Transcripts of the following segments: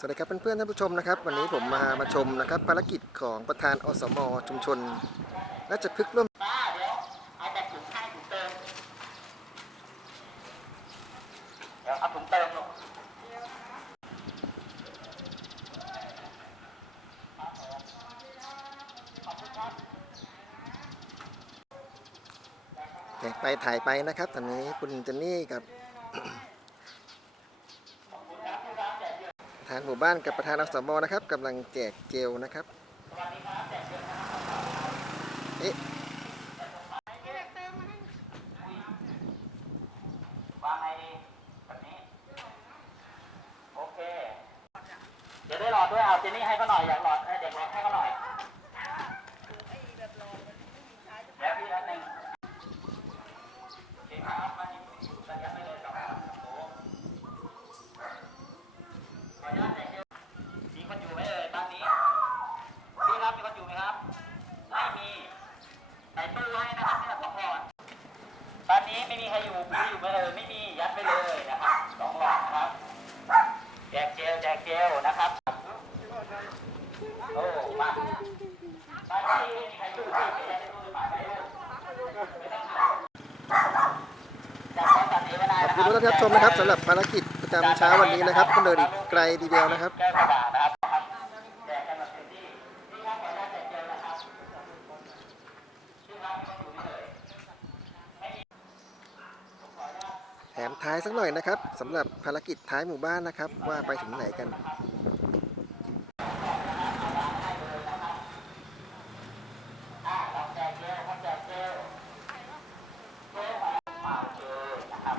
สวัสดีครับเพื่อนๆท่านผู้ชมนะครับ วันนี้ผมมามาชมนะครับภารกิจของประธานอสมชุมชนและจะพึกร่วมแจกไปถ่ายไปนะครับตอนนี้คุณเจนนี่กับ ประธานหมู่บ้านกับประธานอสมนะครับกำลังแจกเจลนะครับเอ๊ะวางไงดีแบบนี้โอเคเดี๋ยวได้หลอด้วยเอาเจนี่ให้เขาหน่อยอยากหลอดให้เด็กหลอดให้เขาหน่อย เดี๋ยวพี่แป๊บนึงโอเคครับมาอยู่ระยะไม่เลยสองสามโอ้ขออนุญาตแจกเจลมีคนอยู่ไหมเอ่ยบ้านนี้ พี่ครับ มีคนอยู่ไหมครับ ไม่มีใส่ตู้ไว้นะครับเนี่ยสองหลอด ตอนนี้ ไม่มีใครอยู่มีอยู่ไหมเอ่ยไม่มียัดไปเลยนะครับสองหลอดนะครับแจกเจลแจกเจลนะครับโอ้มาตอนนี้ไม่มีใครอยู่ที่ไม่ได้ตู้หรือเปล่าไม่รู้ไม่ต้องหาจับข้อตัดนี้ไม่ได้ขอบนะคคุณรับทุกท่านผู้ชมนะครับสำหรับภารกิจประจำเช้าวันนี้นะครับก็เดินอีกไกลทีเดียวนะครับ แก้วกระดาษนะครับแจกกันแบบเต็มที่นี่ครับขออนุญาตแจกเจลนะครับที่ครับมีคนอยู่ไหมเอ่ย แถ มท้ายสักหน่อยนะครับสำหรับภารกิจท้ายหมู่บ้านนะครับ ว่าไปถึงไหนกันอ่าเราจกเจลครับแจจลเจลมาโอเคนะครั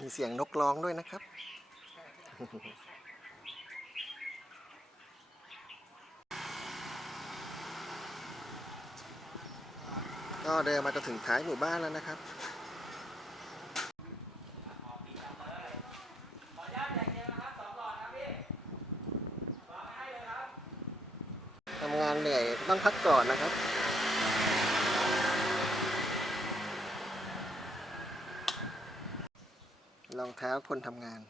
มีเสียงนกร้องด้วยนะครับ ก็เดินมาจนถึงท้ายหมู่บ้านแล้วนะครับทำงานเหนื่อยต้องพักก่อนนะครับรองเท้าคนทำงาน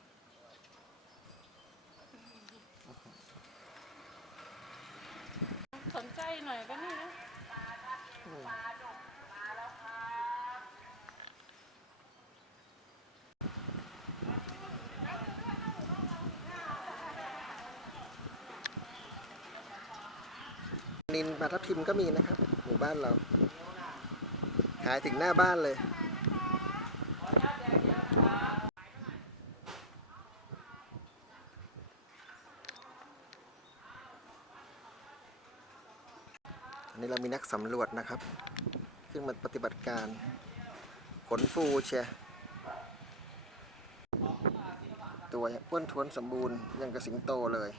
สนใจหน่อยก็นี่นะ นินปลาทับทิมก็มีนะครับ หมู่บ้านเรา ขายถึงหน้าบ้านเลยอันนี้เรามีนักสำรวจนะครับขึ้นมาปฏิบัติการขนฟูเชียตัวอ้วนท้วนสมบูรณ์ยังกระสิงโตเลย